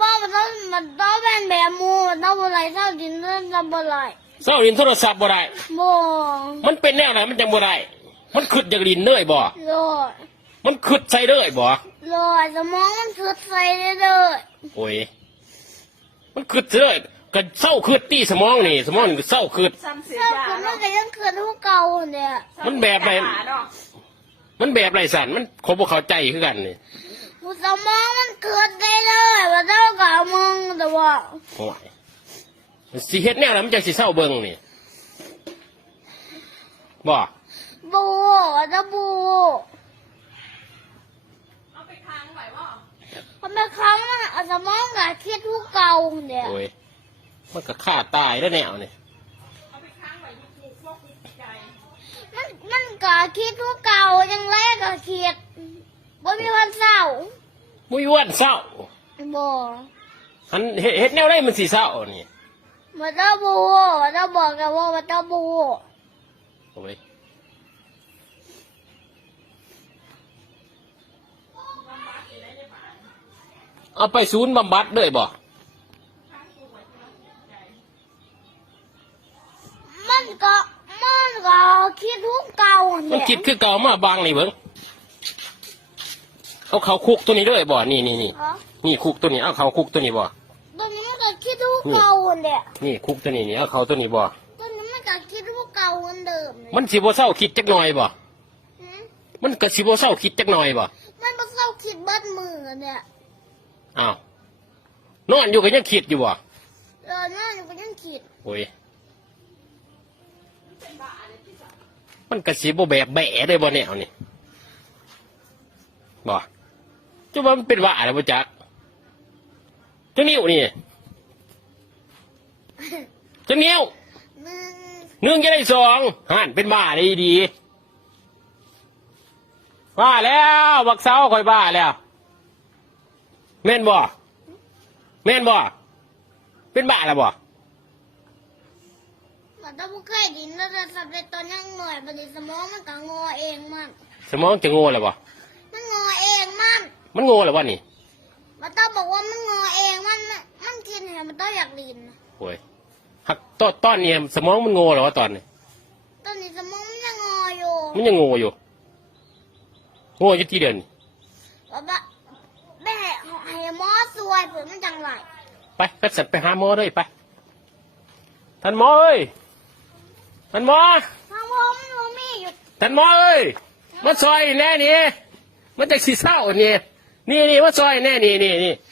บ้ามันต้องมันต้องเป็นแบบมูมันต้องอะไรเท่าดินต้องทำอะไรเศร้าลินโทรศัพท์บ่ได้โมมันเป็นแนวไหนมันจังบ่ได้มันขึ้นจากลินเลยบ่โลดมันขึ้นใส่เลยบ่โลดสมองมันสุดใส่ได้เลยโอ้ยมันขึ้นใส่เลยก็เศร้าขึ้นตีสมองนี่ สมองนี่ก็เศร้าขึ้นซ้ำเสียถ้ายาคุณมัเนาะนก็ยังเกิดทุกเก่าเนี่ยมันแบบไหนหาเนาะมันแบบไรสันมันคบบ่เข้าใจคือกันนี่ กูสมองมันเกิดได้เลยว่าเท่ากับมึงแต่ว่าโอ้ยสิเฮ็ดแนวไหนมันจังสิเศร้าเบิ่งนี่บ่บูว่าจะบูเอาไปค้างไว้ว่ามันเป็นครั้งมันเอาสมองกับคิดทุกเก่าเนี่ยโอ้ยมันก็ฆ่าตายแล้วแนวนี่เอาไปค้างไว้ที่ถูกพวกจิตใจมันมันก็คิดทุกเก่ายังแรกก็คิดบ่มีวันเศร้า มุ้ยอ้วนเศร้าบ่อันเฮ็ดเฮ็ดแนวไรมันสิเศร้านี่มาตาบูมาตาบอกกันว่ามาตาบูโอ้ยเอาไปศูนย์บำบัดเลยบ่มันก็มันก็คิดทุกเก่ามันเนี่ยคิดคือเก่ามาบางนี่เบิ่ง เอาเขาคุกตัวนี้เลยบ่นี่นี่นี่อ๋อนี่คุกตัวนี้เอาเขาคุกตัวนี้บ่ตัวนี้มันก็คิดทุกเก่าเนี่ยนี่คุกตัวนี้นี่เอาเขาตัวนี้บ่ตัวนี้มันก็คิดทุกเก่าเหมือนเดิมเลยมันสิบ่เศร้าคิดจักหน่อยบ่หืมมันก็สิบ่เศร้าคิดจักหน่อยบ่มันบ่เศร้าคิดเบิดมือเนี่ยอ้าวนอนอยู่ก็ยังคิดอยู่บ่เออนั่นก็ยังคิดโอ้ยมันก็สิบ่แบบแบะได้บ่แนวนี่บ่ จะว่ามันเป็นว่าอะไรบ่จักเจ้านิ้วนี่เจ้านิ้วหนึ่งหนึ่งจะได้สองห่านเป็นบ้าได้ดีบ้าแล้วบักเสาคอยบ้าแล้วแม่นบ่แม่นบ่เป็นบ้าแล้วบ่มันต้องบ่เคยดินแล้วจะสำเร็จตอนยังหน่อยบัดนี้สมองมันก็งอเองมันสมองจะโง่แล้วบ่มันงอเอง มันมันโง่แล้วบ่นี่มันต้องบอกว่ามันงอเองมันมันกินเห็นมันต้องอยากดินโอ้ยหักตอนตอนนี้สมองมันโง่แล้ววะตอนนี้ตอนนี้สมองมันยังงออยู่มันยังโง่อยู่โง่อยู่ที่เดินนี่ว่าบะแม่ให้หมอสวยเผื่อมันจังไรไปก็สัตว์ไปหาหมอเลยไปท่านหมอเอ้ยท่านหมอทางผมมันมีอยู่ท่านหมอเอ้ยมาซอยแน่นี่มันจะสีเศร้านี่ นี่นี่ว่าซอยแน่นี่นี่นี่